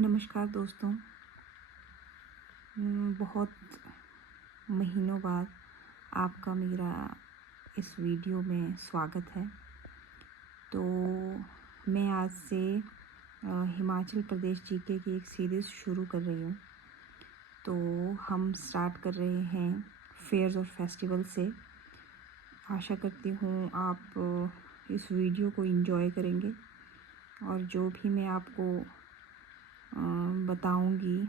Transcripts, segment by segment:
नमस्कार दोस्तों। बहुत महीनों बाद आपका मेरा इस वीडियो में स्वागत है। तो मैं आज से हिमाचल प्रदेश जीके की एक सीरीज़ शुरू कर रही हूँ। तो हम स्टार्ट कर रहे हैं फेयर्स और फेस्टिवल से। आशा करती हूँ आप इस वीडियो को एंजॉय करेंगे और जो भी मैं आपको बताऊँगी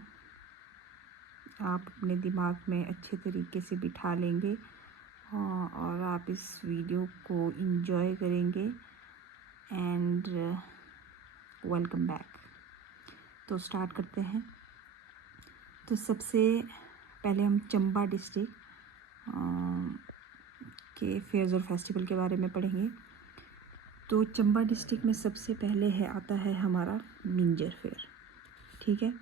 आप अपने दिमाग में अच्छे तरीके से बिठा लेंगे और आप इस वीडियो को एंजॉय करेंगे। And welcome back. तो स्टार्ट करते हैं। तो सबसे पहले हम चंबा डिस्ट्रिक्ट के फेयर्स और फेस्टिवल के बारे में पढ़ेंगे। तो चंबा डिस्ट्रिक्ट में सबसे पहले आता है हमारा मिंजर फेयर। ठीक है,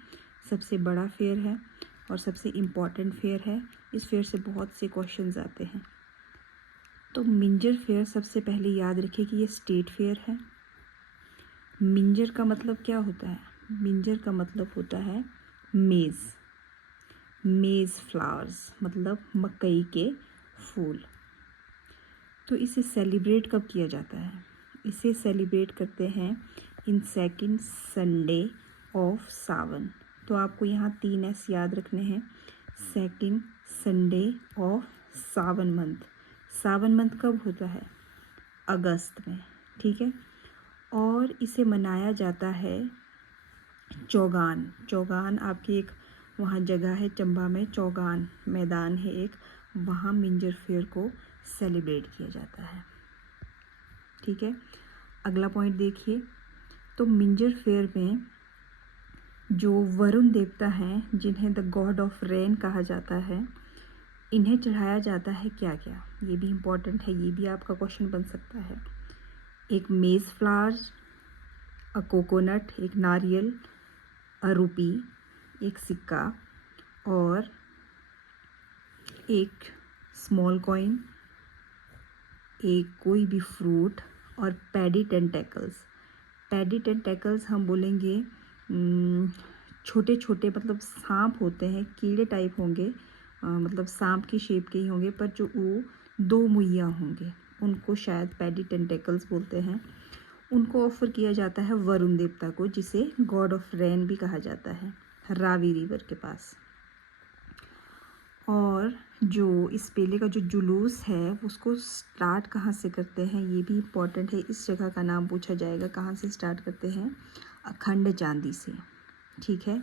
सबसे बड़ा फेयर है और सबसे इम्पॉर्टेंट फेयर है। इस फेयर से बहुत से क्वेश्चंस आते हैं। तो मिंजर फेयर सबसे पहले याद रखिए कि ये स्टेट फेयर है। मिंजर का मतलब क्या होता है? मिंजर का मतलब होता है मेज़ फ्लावर्स, मतलब मकई के फूल। तो इसे सेलिब्रेट कब किया जाता है? इसे सेलिब्रेट करते हैं इन सेकंड संडे ऑफ सावन। तो आपको यहाँ 3 एस याद रखने हैं। सेकंड संडे ऑफ सावन मंथ। सावन मंथ कब होता है? अगस्त में। ठीक है, और इसे मनाया जाता है चौगान आपकी एक वहाँ जगह है चंबा में, चौगान मैदान है एक, वहाँ मिंजर फेयर को सेलिब्रेट किया जाता है। ठीक है, अगला पॉइंट देखिए। तो मिंजर फेयर में जो वरुण देवता हैं, जिन्हें द गॉड ऑफ रेन कहा जाता है, इन्हें चढ़ाया जाता है क्या क्या? ये भी इम्पोर्टेंट है, ये भी आपका क्वेश्चन बन सकता है। एक मेज़ फ्लावर्स, अ कोकोनट, एक नारियल, अ रुपी, एक सिक्का और एक स्मॉल कॉइन, एक कोई भी फ्रूट और पैडी टेंटेकल्स। पैडी टेंटेकल्स हम बोलेंगे छोटे छोटे, मतलब सांप होते हैं, कीड़े टाइप होंगे, मतलब सांप की शेप के ही होंगे, पर जो वो 2 मुहैया होंगे, उनको शायद पैडी टेंटेकल्स बोलते हैं। उनको ऑफर किया जाता है वरुण देवता को, जिसे गॉड ऑफ रेन भी कहा जाता है, रावी रिवर के पास। और जो इस पेले का जो जुलूस है उसको स्टार्ट कहाँ से करते हैं, ये भी इम्पोर्टेंट है। इस जगह का नाम पूछा जाएगा, कहाँ से स्टार्ट करते हैं? अखंड चांदी से। ठीक है,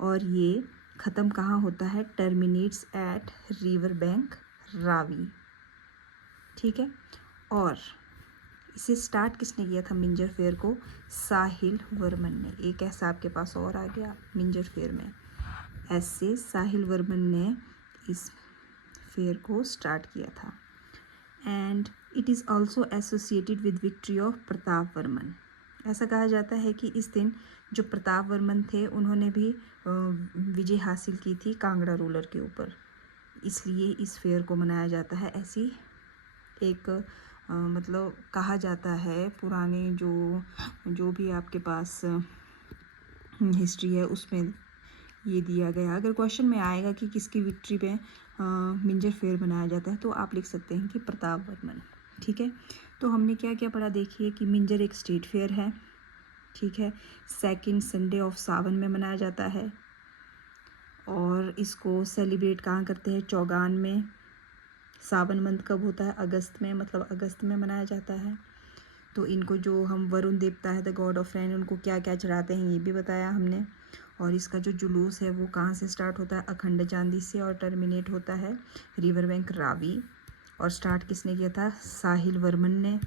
और ये ख़त्म कहाँ होता है? Terminates at river bank Ravi. ठीक है, और इसे स्टार्ट किसने किया था मिंजर फेयर को? साहिल वर्मन ने। एक ऐसा आपके पास और आ गया मिंजर फेयर में, ऐसे साहिल वर्मन ने इस फेयर को स्टार्ट किया था। And it is also associated with victory of Pratap Varman. ऐसा कहा जाता है कि इस दिन जो प्रताप वर्मन थे, उन्होंने भी विजय हासिल की थी कांगड़ा रूलर के ऊपर, इसलिए इस फेयर को मनाया जाता है। ऐसी एक मतलब कहा जाता है, पुराने जो भी आपके पास हिस्ट्री है उसमें ये दिया गया। अगर क्वेश्चन में आएगा कि किसकी विक्ट्री पे मिंजर फेयर बनाया जाता है, तो आप लिख सकते हैं कि प्रताप वर्मन। ठीक है, तो हमने क्या क्या पढ़ा देखिए कि मिंजर एक स्टेट फेयर है। ठीक है, सेकंड संडे ऑफ सावन में मनाया जाता है और इसको सेलिब्रेट कहाँ करते हैं? चौगान में। सावन मंथ कब होता है? अगस्त में, मतलब अगस्त में मनाया जाता है। तो इनको जो हम वरुण देवता है द गॉड ऑफ रेन, उनको क्या क्या चढ़ाते हैं ये भी बताया हमने। और इसका जो जुलूस है वो कहाँ से स्टार्ट होता है? अखंड चांदी से, और टर्मिनेट होता है रिवर बैंक रावी। और स्टार्ट किसने किया था? साहिल वर्मन ने।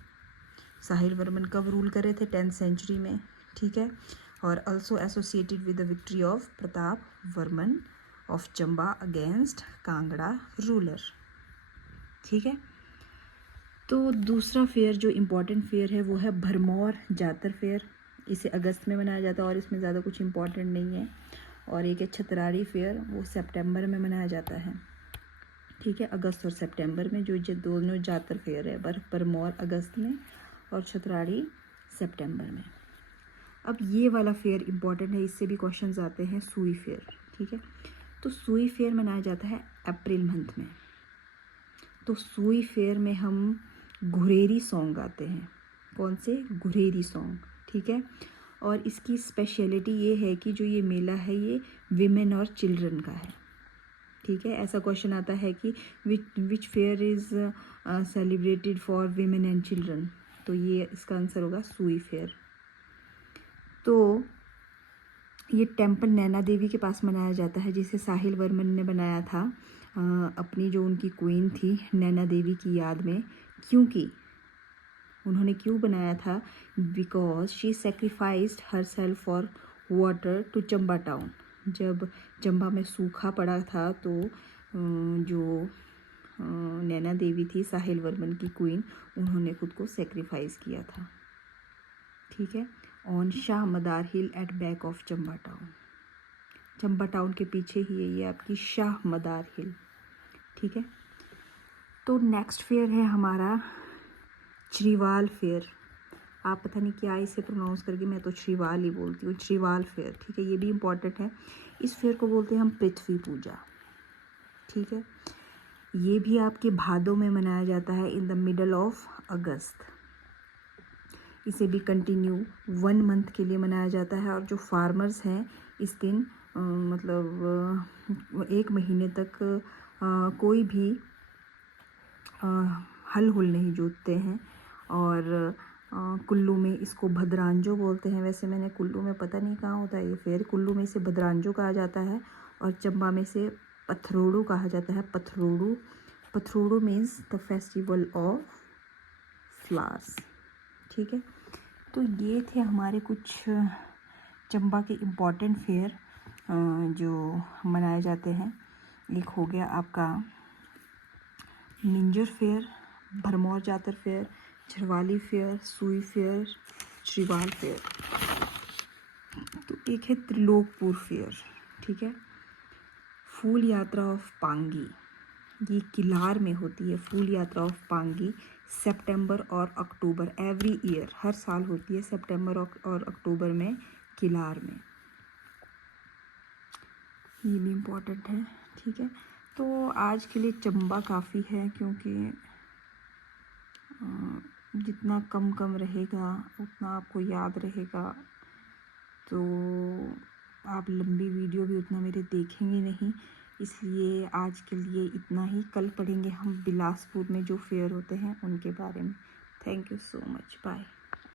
साहिल वर्मन कब रूल करे थे? 10th सेंचुरी में। ठीक है, और also associated with the victory of Pratap Varman of Chamba against Kangra ruler. ठीक है, तो दूसरा फेयर जो इम्पोर्टेंट फेयर है वो है भरमौर जातर फेयर। इसे अगस्त में मनाया जाता है और इसमें ज़्यादा कुछ इम्पोर्टेंट नहीं है। और एक है छतराड़ी फेयर, वो सितंबर में मनाया जाता है। ठीक है, अगस्त और सितंबर में जो दोनों जातर फेयर है, भरमौर अगस्त में और छतराड़ी सितंबर में। अब ये वाला फेयर इम्पॉर्टेंट है, इससे भी क्वेश्चंस आते हैं। सुई फेयर, ठीक है। तो सुई फेयर मनाया जाता है अप्रैल मंथ में। तो सुई फेयर में हम घुरेरी सॉन्ग गाते हैं। कौन से? घुरेरी सॉन्ग, ठीक है। और इसकी स्पेशलिटी ये है कि जो ये मेला है ये विमेन और चिल्ड्रन का है, ठीक है। ऐसा क्वेश्चन आता है कि which fair is celebrated for women and children, तो ये इसका आंसर होगा सुई फेयर। तो ये टेम्पल नैना देवी के पास मनाया जाता है, जिसे साहिल वर्मन ने बनाया था अपनी जो उनकी क्वीन थी नैना देवी की याद में। क्योंकि उन्होंने क्यों बनाया था? Because she sacrificed herself for water to Chamba town. जब चंबा में सूखा पड़ा था तो जो नैना देवी थी साहिल वर्मन की क्वीन, उन्होंने खुद को सेक्रीफाइस किया था, ठीक है। On Shah Madar hill at back of Chamba town. Chamba town के पीछे ही है ये आपकी शाह मदार हिल, ठीक है। तो नेक्स्ट फेयर है हमारा श्रीवाल फेयर। आप पता नहीं क्या इसे प्रोनाउंस करके, मैं तो श्रीवाल ही बोलती हूँ, श्रीवाल फेयर, ठीक है। ये भी इम्पॉर्टेंट है। इस फेयर को बोलते हैं हम पृथ्वी पूजा, ठीक है। ये भी आपके भादों में मनाया जाता है, इन द मिडल ऑफ अगस्त। इसे भी कंटिन्यू 1 मंथ के लिए मनाया जाता है। और जो फार्मर्स हैं इस दिन मतलब 1 महीने तक कोई भी हल हुल नहीं जोतते हैं। और कुल्लू में इसको भद्रांजो बोलते हैं। वैसे मैंने कुल्लू में पता नहीं कहाँ होता है ये फेयर। कुल्लू में इसे भद्रांजो कहा जाता है और चंबा में से पथरोड़ू कहा जाता है। Pathrodu, Pathrodu means the festival of flowers, ठीक है। तो ये थे हमारे कुछ चंबा के इम्पॉर्टेंट फेयर जो मनाए जाते हैं। एक हो गया आपका Minjar fair, Bharmour Jatar fair, Jharwali fair, Sui fair, Shriwal fair. तो एक है त्रिलोकपुर फेयर, ठीक है। फूल यात्रा ऑफ पांगी, ये किलार में होती है। फूल यात्रा ऑफ पांगी सितंबर और अक्टूबर, एवरी ईयर, हर साल होती है सितंबर और अक्टूबर में किलार में। ये भी इम्पोर्टेंट है, ठीक है। तो आज के लिए चंबा काफ़ी है, क्योंकि जितना कम रहेगा उतना आपको याद रहेगा। तो आप लंबी वीडियो भी उतना मेरे देखेंगे नहीं, इसलिए आज के लिए इतना ही। कल पढ़ेंगे हम बिलासपुर में जो फेयर होते हैं उनके बारे में। Thank you so much, bye.